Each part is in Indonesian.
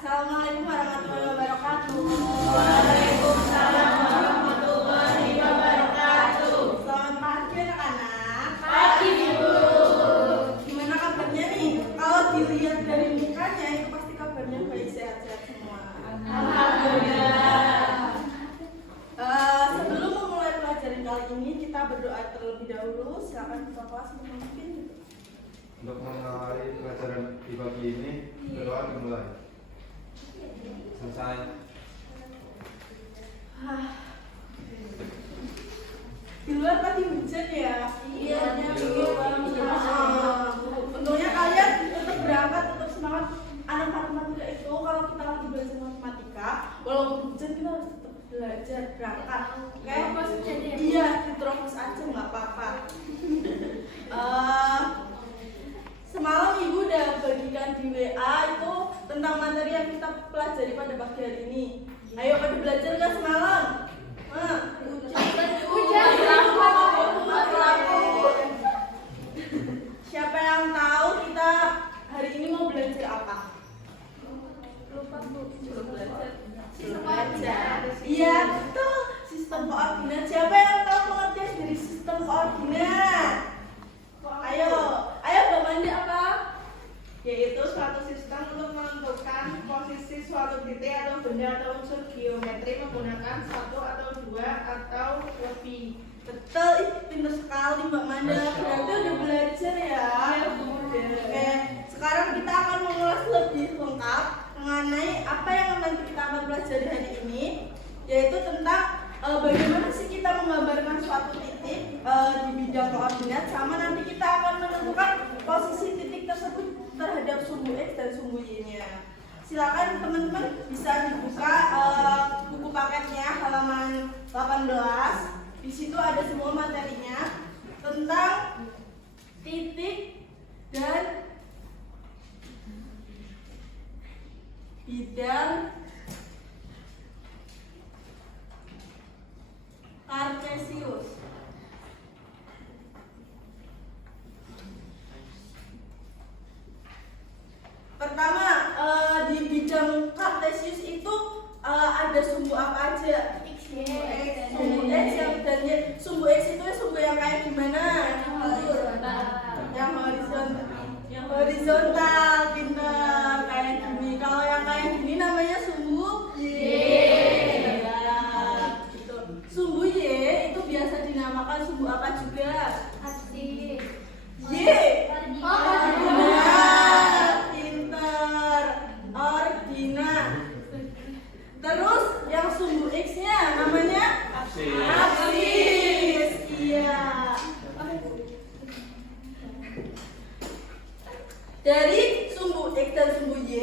Assalamualaikum warahmatullahi wabarakatuh. Waalaikumsalam warahmatullahi wabarakatuh. Selamat pagi anak-anak. Pagi Ibu. Gimana kabarnya nih? Kalau dilihat dari mukanya itu pasti kabarnya baik, sehat-sehat semua. Alhamdulillah. Sebelum memulai pelajaran kali ini kita berdoa terlebih dahulu. Silakan buka kelas mungkin. Untuk mengawali pelajaran di pagi ini, berdoa dimulai. Selesai. Di luar tadi hujan ya? Iya. Untungnya kalian tetap berangkat, tetap semangat. Anak matematika itu kalau kita lagi belajar matematika, walaupun hujan kita harus tetap belajar, berangkat. Oke? Iya, diterobos aja nggak apa-apa. Semalam Ibu udah bagikan di WA itu tentang materi yang kita pelajari pada pagi hari ini. Ayo pada belajar nggak semalam? Siapa yang tahu kita hari ini mau belajar apa? Lupa Bu. Belum belajar. Iya betul. Sistem koordinat. Siapa yang tahu pengertian dari sistem koordinat? Ayo Mbak Mandi apa? Yaitu suatu sistem untuk menentukan posisi suatu titik atau benda atau unsur geometri menggunakan satu atau dua atau lebih. Betul, pintar sekali Mbak Manda. Berarti udah belajar ya. Oke, sekarang kita akan mengulas lebih lengkap mengenai apa yang nanti kita akan pelajari hari ini, yaitu tentang bagaimana sih kita menggambarkan suatu titik di bidang koordinat, sama nanti kita akan menentukan posisi titik tersebut terhadap sumbu X dan sumbu Y-nya. Silakan teman-teman bisa dibuka buku paketnya halaman 18. Di situ ada semua materinya tentang titik dan bidang Kartesius. Pertama, di bidang Kartesius itu ada sumbu apa aja? Sumbu X dan Y. Sumbu X itu sumbu yang kayak gimana? Yang horizontal, pintar kayak gini. Kalau yang kayak gini namanya sumbu Y. Gitu. Sumbu Y itu biasa dinamakan sumbu apa juga? Y. Pintar. Ordinat. Terus yang sumbu X-nya namanya absis. Iya. Dari sumbu X dan sumbu Y,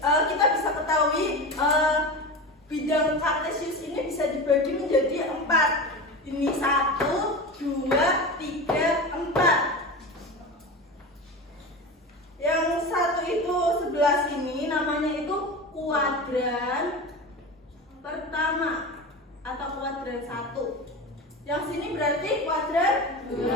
kita bisa ketahui bidang Kartesius ini bisa dibagi menjadi 4. Ini 1, 2, 3, 4. Yang satu itu sebelah sini namanya itu kuadran pertama atau kuadran 1. Yang sini berarti kuadran 2.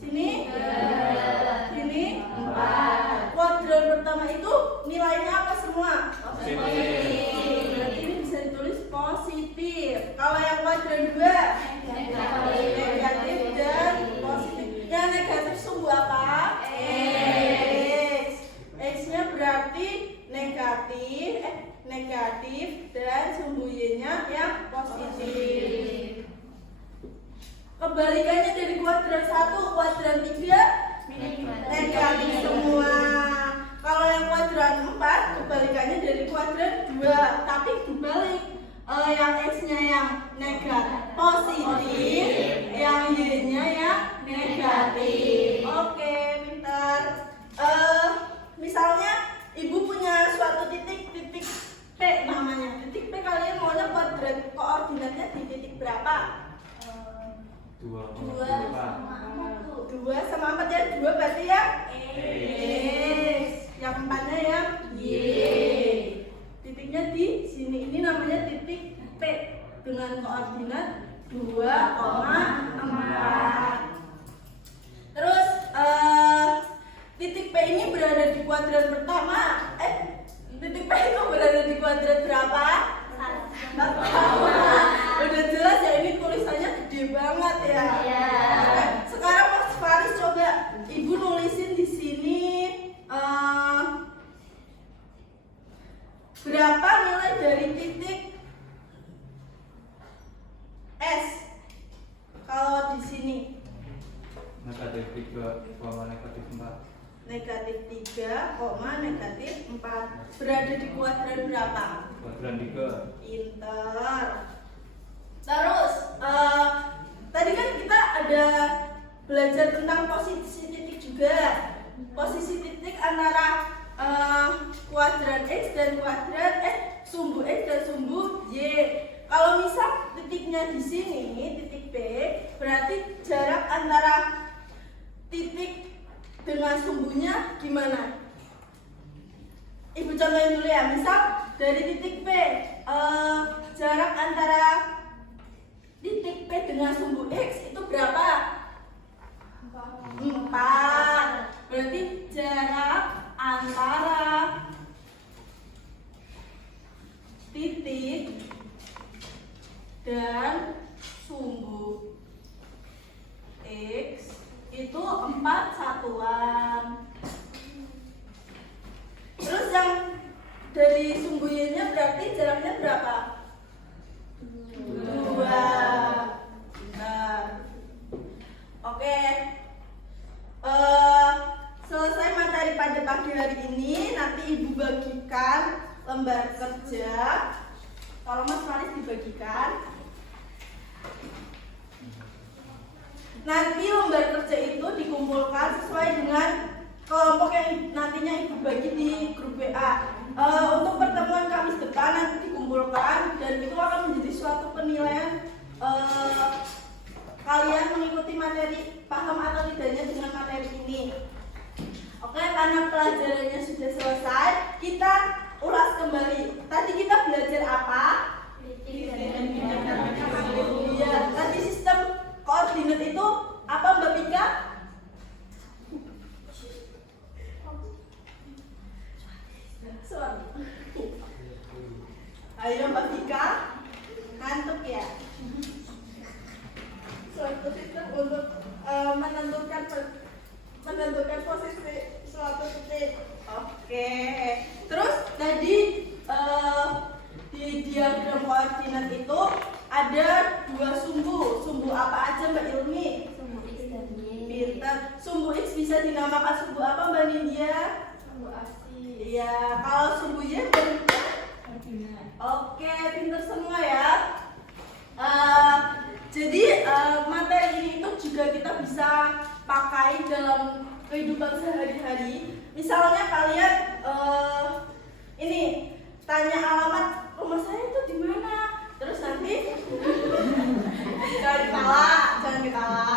Sini 4. Kuadran pertama itu nilainya apa semua? Positif. Berarti ini bisa ditulis positif. Kalau yang kuadran 2 negatif dan positif. Yang negatif sumbu apa? X. X-nya berarti negatif dan sumbu Y-nya yang positif. Kebalikannya dari kuadran 1, kuadran 3 negatif semua. Kalau yang kuadran 4 kebalikannya dari kuadran 2, tapi dibalik. Yang X-nya yang positif, yang Y-nya yang negatif. Oke, pintar. Misalnya Ibu punya suatu titik P namanya. Titik P kalian maunya kuadran koordinatnya di titik berapa? 2 sama 4 ya. 2 berarti ya X. Yang 4-nya yang Y. Titiknya di sini. Ini namanya titik P dengan koordinat 2,4. Terus titik P ini berada di kuadran pertama, titik P itu berada di kuadrat berapa? Udah jelas ya, ini tulisannya gede banget ya. Iya. Sekarang Mas Faris coba Ibu nulisin di sini berapa nilai dari titik S? Kalau di sini negatif 3, negatif 4. negatif 3, negatif 4 berada di kuadran berapa? Kuadran 3. Pinter. Terus tadi kan kita ada belajar tentang posisi titik juga. Posisi titik antara kuadran X dan kuadran sumbu X dan sumbu Y. Kalau misal titiknya di sini, titik B, berarti jarak antara titik dengan sumbunya gimana? Ibu contohin dulu ya. Misal dari titik P, jarak antara titik P dengan sumbu X itu berapa? 4. Berarti jarak antara titik dan sumbu X itu 4 satuan. Terus yang dari sumbu Y-nya berarti jaraknya berapa? 2. Bentar. Oke. Selesai materi pada pagi hari ini, nanti Ibu bagikan lembar kerja. Kalau Mas Faris dibagikan. Nanti lembar kerja itu dikumpulkan sesuai dengan kelompok yang nantinya Ibu bagi di grup WA. Untuk pertemuan Kamis depan nanti dikumpulkan dan itu akan menjadi suatu penilaian kalian mengikuti materi, paham atau tidaknya dengan materi ini. Oke, karena pelajarannya sudah selesai, kita ulas kembali. Tadi kita belajar apa? Iya, tadi sistem koordinat itu apa Mbak Pika? Ayo Mbak Pika, ngantuk ya? Suatu sistem untuk menentukan posisi suatu titik. Oke. Terus tadi di diagram koordinat itu ada 2 sumbu. Sumbu apa aja Mbak Ilmi? Sumbu X dan Y. Pinter. Sumbu X bisa dinamakan sumbu apa Mbak Nindya? Sumbu ASI. Iya. Kalau sumbu Y Mbak Nindya? Oke, pinter semua ya. Jadi materi ini itu juga kita bisa pakai dalam kehidupan sehari-hari. Misalnya kalian ini tanya alamat rumah saya itu di mana, terus nanti jangan ketawa.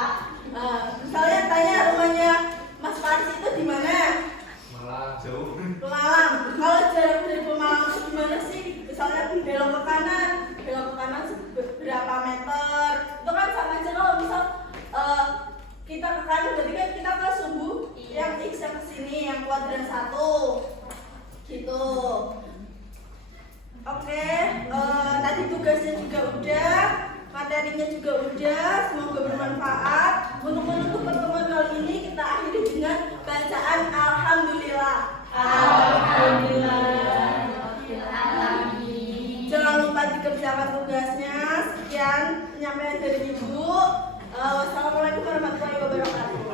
Misalnya tanya rumahnya Mas Faris itu di mana? Malah jauh. Pemalang. Kalau jarak dari Pemalang itu gimana sih? Misalnya belok ke kanan berapa meter? Itu kan sama aja kalau misal kita ke kanan berarti kan kita ke sumbu yang X yang kesini, yang kuadran 1 gitu. Oke, tadi tugasnya juga udah, materinya juga udah, semoga bermanfaat. Untuk menutup pertemuan kali ini kita akhiri dengan bacaan Alhamdulillah. Jangan lupa dikerjakan tugasnya. Sekian penyampaian dari Ibu. Wassalamualaikum warahmatullahi wabarakatuh.